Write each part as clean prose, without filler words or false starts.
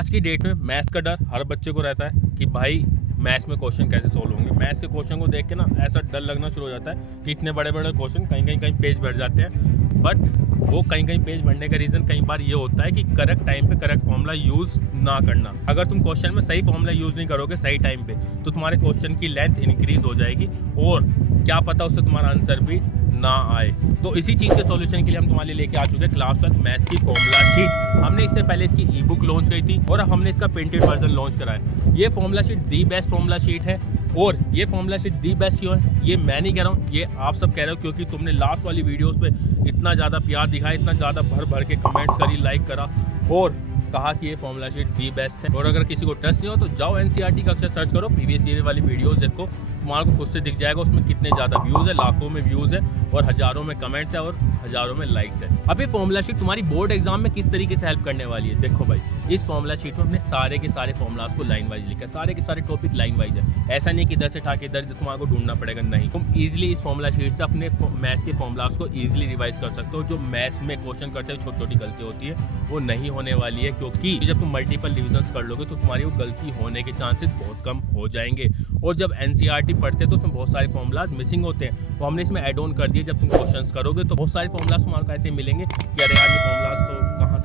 आज की डेट में मैथ्स का डर हर बच्चे को रहता है कि भाई मैथ्स में क्वेश्चन कैसे सोल्व होंगे। मैथ्स के क्वेश्चन को देख के ना ऐसा डर लगना शुरू हो जाता है कि इतने बड़े बड़े क्वेश्चन कहीं पेज भर जाते हैं। बट वो कहीं पेज भरने का रीज़न कई बार ये होता है कि करेक्ट टाइम पे करेक्ट फॉर्मूला यूज़ ना करना। अगर तुम क्वेश्चन में सही फॉर्मूला यूज़ नहीं करोगे सही टाइम पे तो तुम्हारे क्वेश्चन की लेंथ इंक्रीज हो जाएगी और क्या पता उससे तुम्हारा आंसर भी ना आए। तो इसी चीज़ के सॉल्यूशन के लिए हम तुम्हारे लिए लेके आ चुके हैं क्लास 12 मैथ्स की फॉर्मूला शीट। हमने इससे पहले इसकी ई बुक लॉन्च की थी और अब हमने इसका प्रिंटेड वर्जन लॉन्च करा है। ये formula sheet the best formula sheet है। और ये फॉर्मूला शीट दी बेस्ट क्यों है ये मैं नहीं कह रहा हूँ, ये आप सब कह रहे हो क्योंकि तुमने लास्ट वाली वीडियोस पे इतना ज़्यादा प्यार दिखाया, इतना ज़्यादा भर के कमेंट्स करी, लाइक करा और कहा कि ये फॉर्मूला शीट दी बेस्ट है। और अगर किसी को ट्रस्ट नहीं हो तो जाओ एनसीईआरटी का अक्षर सर्च करो, प्रीवियस ईयर वाली वीडियोस देखो, तुम्हारे को खुद से दिख जाएगा उसमें कितने ज़्यादा व्यूज़ है, लाखों में व्यूज़ है और हज़ारों में कमेंट्स है और हज़ारों में लाइक्स है। अब ये फॉर्मूला शीट तुम्हारी बोर्ड एग्जाम में किस तरीके से हेल्प करने वाली है देखो भाई। इस फॉर्मूला शीट में हमने सारे के सारे फॉर्मूलाज को लाइन वाइज लिखा है, सारे के सारे टॉपिक लाइन वाइज है। ऐसा नहीं कि इधर से ठाके इधर तुम्हारे को ढूंढना पड़ेगा, नहीं, तुम इजीली इस फॉर्मूला शीट से अपने मैथ्स के फॉर्मूलाज को इजीली रिवाइज कर सकते हो। जो मैथ्स में क्वेश्चन करते हुए छोटी छोटी गलती होती है वो नहीं होने वाली है, क्योंकि जब तुम मल्टीपल रिविजन्स कर लोगे तो तुम्हारी वो गलती होने के चांसेस बहुत कम हो जाएंगे। और जब एनसीईआरटी पढ़ते हैं तो उसमें बहुत सारे फॉर्मूलाज मिसिंग होते हैं, तो हमने इसमें ऐड ऑन कर दिए। जब तुम क्वेश्चंस करोगे तो बहुत सारे फॉर्मूलाज तुम्हारे को ऐसे मिलेंगे कि अरे यार ये फॉर्मूलाज तो कहाँ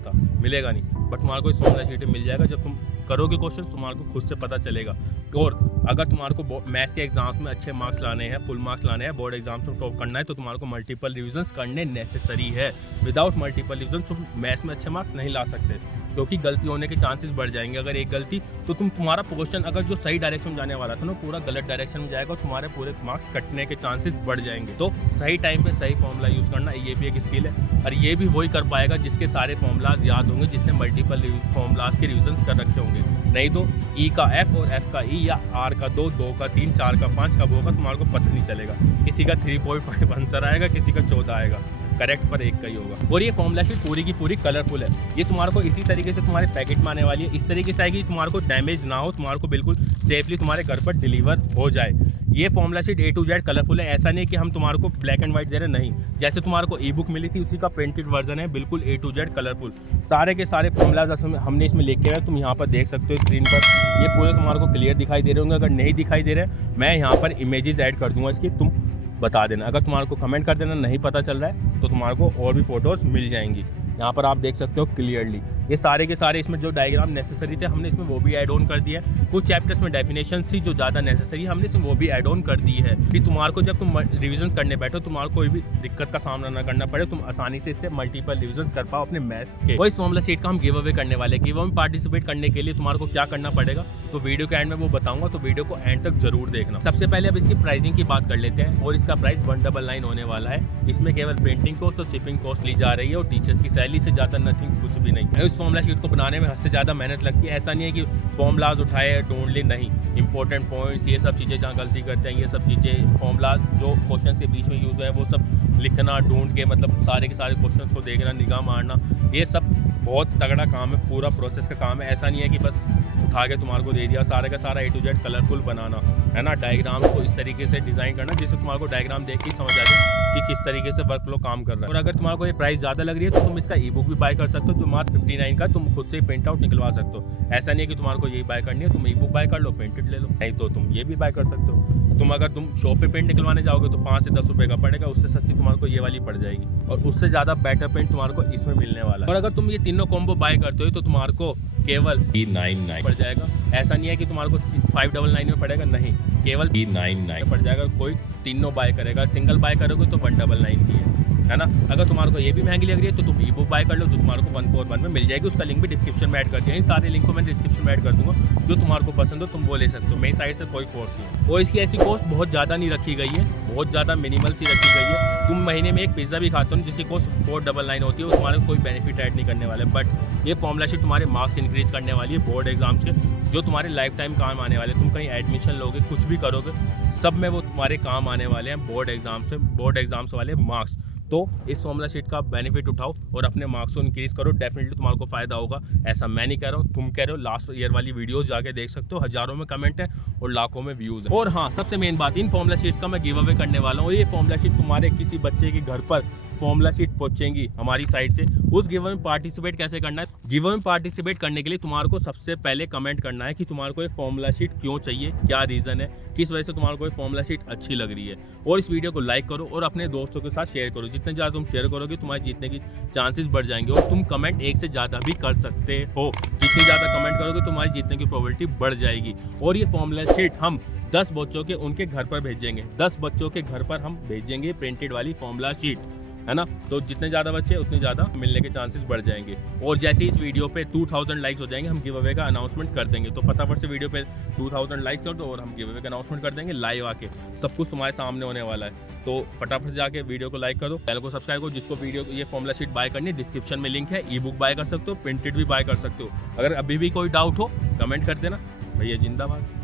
था मिलेगा नहीं, बट तुम्हारे को इस फॉर्मूला शीट में मिल जाएगा। जब तुम करोगे क्वेश्चन तुम्हारे को खुद से पता चलेगा। और अगर तुम्हारे को मैथ्स के एग्जाम्स में अच्छे मार्क्स लाने हैं, फुल मार्क्स लाने हैं, बोर्ड एग्जाम्स में टॉप करना है तो तुम्हारे को मल्टीपल रिविजन्स करने नेसेसरी है। विदाउट मल्टीपल रिविजन तुम मैथ्स में अच्छे मार्क्स नहीं ला सकते, क्योंकि गलती होने के चांसेस बढ़ जाएंगे। अगर एक गलती तो तुम्हारा क्वेश्चन अगर जो सही डायरेक्शन में जाने वाला था ना पूरा गलत डायरेक्शन में जाएगा और तुम्हारे पूरे मार्क्स कटने के चांसेस बढ़ जाएंगे। तो सही टाइम पे सही फॉर्मूला यूज़ करना ये भी एक स्किल है, और ये भी वही कर पाएगा जिसके सारे फॉर्मूलाज याद होंगे, जिसने मल्टीपल फॉर्मूलाज के रिविजन्स कर रखे होंगे। नहीं तो ई का एफ और एफ का ई या आर का 2, 2 का 3, 4 का 5 कब होगा तुम्हारे को पता नहीं चलेगा। किसी का 3.5 आंसर आएगा, किसी का 14 आएगा, करेक्ट पर एक का ही होगा। और ये फॉर्मूला शीट पूरी की पूरी कलरफुल है। ये तुम्हारे को इसी तरीके से तुम्हारे पैकेट में आने वाली है, इस तरीके से आएगी तुम्हारे को डैमेज ना हो, तुम्हारे को बिल्कुल सेफली तुम्हारे घर पर डिलीवर हो जाए। ये formula sheet A to Z colourful है। ऐसा नहीं कि हम तुम्हारे को ब्लैक एंड व्हाइट दे रहे, नहीं, जैसे तुम्हारे को ई बुक मिली थी उसी का प्रिंटेड वर्जन है, बिल्कुल A to Z कलरफुल। सारे के सारे फॉर्मूलाज हमने इसमें लिखे हुए, तुम यहाँ पर देख सकते हो स्क्रीन पर, ये पूरे तुम्हारे को क्लियर दिखाई दे रहे होंगे। अगर नहीं दिखाई दे रहे मैं यहाँ पर इमेजेस ऐड कर दूंगा इसकी, तुम बता देना। अगर तुम्हारे को कमेंट कर देना नहीं पता चल रहा है तो तुम्हारे को और भी फोटोज़ मिल जाएंगी। यहाँ पर आप देख सकते हो क्लियरली ये सारे के सारे इसमें जो डायग्राम नेसेसरी थे हमने इसमें वो भी ऐड ऑन कर दिया है। कुछ चैप्टर्स में डेफिनेशन थी जो ज़्यादा नेसेसरी हमने इसमें वो भी ऐड ऑन कर दी है कि तुम्हारे को जब तुम रिविजन करने बैठो तुम्हारे को कोई भी दिक्कत का सामना ना करना पड़े, तुम आसानी से इससे मल्टीपल रिविजन कर पाओ अपने मैथ्स के। और इस फॉर्मूला शीट का हम गिव अवे करने वाले हैं। गिव अवे में पार्टिसिपेट करने के लिए तुम्हारे को क्या करना पड़ेगा तो वीडियो के एंड में वो बताऊंगा, तो वीडियो को एंड तक जरूर देखना। सबसे पहले अब इसकी प्राइसिंग की बात कर लेते हैं और इसका प्राइस 199 होने वाला है। इसमें केवल प्रिंटिंग कॉस्ट और शिपिंग कॉस्ट ली जा रही है और टीचर्स की सैलरी से ज़्यादा नथिंग कुछ भी नहीं। इस फॉर्मूला शीट को बनाने में हद से ज़्यादा मेहनत लगती है। ऐसा नहीं है कि फॉर्मूलाज उठाए ढूंढ ले, नहीं, इंपॉर्टेंट पॉइंट्स ये सब चीज़ें जहाँ गलती करते हैं ये सब चीज़ें फॉर्मूलाज जो क्वेश्चन के बीच में यूज़ हुए हैं वो सब लिखना, ढूंढ के मतलब सारे के सारे क्वेश्चन को देखना, निगाह मारना, ये सब बहुत तगड़ा काम है, पूरा प्रोसेस का काम है। ऐसा नहीं है कि बस उठा के तुम्हारे को दे दिया, सारे का सारा A to Z कलरफुल बनाना है ना, डायग्राम्स को इस तरीके से डिज़ाइन करना जिससे तुम्हारे को डायग्राम देख के समझ आ जाए कि किस तरीके से वर्क फ्लो काम कर रहा है। और अगर तुम्हारे को ये प्राइस ज़्यादा लग रही है तो तुम इसका ई बुक भी बाय कर सकते हो, तो मात्र 59 का तुम खुद से प्रिंट आउट निकलवा सकते हो। ऐसा नहीं है कि तुम्हारे को यही बाय करनी है, तुम ई बुक बाय कर लो, प्रिंटेड ले लो, नहीं तो तुम ये भी बाय कर सकते हो। तुम अगर तुम शॉप पे प्रिंट निकलवाने जाओगे तो 5 से 10 रुपये का पड़ेगा, उससे सस्ती तुम्हारे को ये वाली पड़ जाएगी और उससे ज़्यादा बेटर प्रिंट तुम्हारे को इसमें मिलने वाला है। और अगर तुम ये तीनों कॉम्बो बाय करते हो तो तुम्हारे को केवल 399 पड़ जाएगा। ऐसा नहीं है कि तुम्हारे को 599 में पड़ेगा, नहीं, केवल 399 पड़ जाएगा। कोई तीनों बाय करेगा, सिंगल बाय करोगे तो 199 की है ना। अगर तुम्हारे को ये भी महंगी लग रही है तो तुम ई बुक बाय कर लो, जो तुम्हारे को 141 में मिल जाएगी। उसका लिंक भी डिस्क्रिप्शन में ऐड कर दिया, इन सारे लिंक को मैं डिस्क्रिप्शन में ऐड कर दूंगा। जो तुम्हारे को पसंद हो तुम वो ले सकते हो, मेरी साइड से कोई फोर्स नहीं। और इसकी ऐसी कॉस्ट बहुत ज़्यादा नहीं रखी गई है, बहुत ज़्यादा मिनिमल सी रखी गई है। तुम महीने में एक पिज़्ज़ा भी खाते हो जिसकी कॉस्ट 499 होती है, वो तुम्हारे कोई बेनिफिट ऐड नहीं करने वाले। बट ये फॉर्मूला शीट तुम्हारे मार्क्स इंक्रीज करने वाली है बोर्ड एग्जाम्स के, जो तुम्हारे लाइफ टाइम काम आने वाले। तुम कहीं एडमिशन लोगे, कुछ भी करोगे, सब में वो तुम्हारे काम आने वाले हैं बोर्ड एग्जाम्स वाले मार्क्स। तो इस फॉर्मूला शीट का बेनिफिट उठाओ और अपने मार्क्स को इंक्रीज करो, डेफिनेटली तुम्हारे को फायदा होगा। ऐसा मैं नहीं कह रहा हूँ, तुम कह रहे हो। लास्ट ईयर वाली वीडियोस जाके देख सकते हो, हजारों में कमेंट है और लाखों में व्यूज है। और हाँ, सबसे मेन बात, इन फॉर्मूला शीट्स का मैं गिव अवे करने वाला हूँ। ये फॉर्मूला शीट तुम्हारे किसी बच्चे के घर पर फॉर्मूला शीट पहुंचेंगी हमारी साइड से। उस गिव में पार्टिसिपेट कैसे करना है? गिव में पार्टिसिपेट करने के लिए तुम्हारे को सबसे पहले कमेंट करना है कि तुम्हारे को ये फॉर्मूला शीट क्यों चाहिए, क्या रीज़न है, किस वजह से तुम्हारे को ये फॉर्मूला शीट अच्छी लग रही है। और इस वीडियो को लाइक करो और अपने दोस्तों के साथ शेयर करो। जितने ज़्यादा तुम शेयर करोगे तुम्हारे जीतने की चांसेस बढ़ जाएंगे। और तुम कमेंट एक से ज़्यादा भी कर सकते हो। जितनी ज़्यादा कमेंट करोगे तुम्हारी जीतने की प्रोबेबिलिटी बढ़ जाएगी। और ये फॉर्मूला शीट हम 10 बच्चों के उनके घर पर भेजेंगे। 10 बच्चों के घर पर हम भेजेंगे प्रिंटेड वाली फॉर्मूला शीट, है ना। तो जितने ज़्यादा बच्चे उतने ज़्यादा मिलने के चांसेस बढ़ जाएंगे। और जैसे इस वीडियो पे 2000 लाइक्स हो जाएंगे हम गिव अवे का अनाउंसमेंट कर देंगे। तो फटाफट से वीडियो पे 2000 लाइक कर दो और हम गिव अवे का अनाउंसमेंट कर देंगे लाइव आके। सब कुछ तुम्हारे सामने होने वाला है। तो फटाफट से जाके वीडियो को लाइक करो, चैनल को सब्सक्राइब करो। जिसको वीडियो ये फॉर्मूला शीट बाय करनी है डिस्क्रिप्शन में लिंक है, ई बुक बाय कर सकते हो, प्रिंटेड भी बाय कर सकते हो। अगर अभी भी कोई डाउट हो कमेंट कर देना। भैया जिंदाबाद।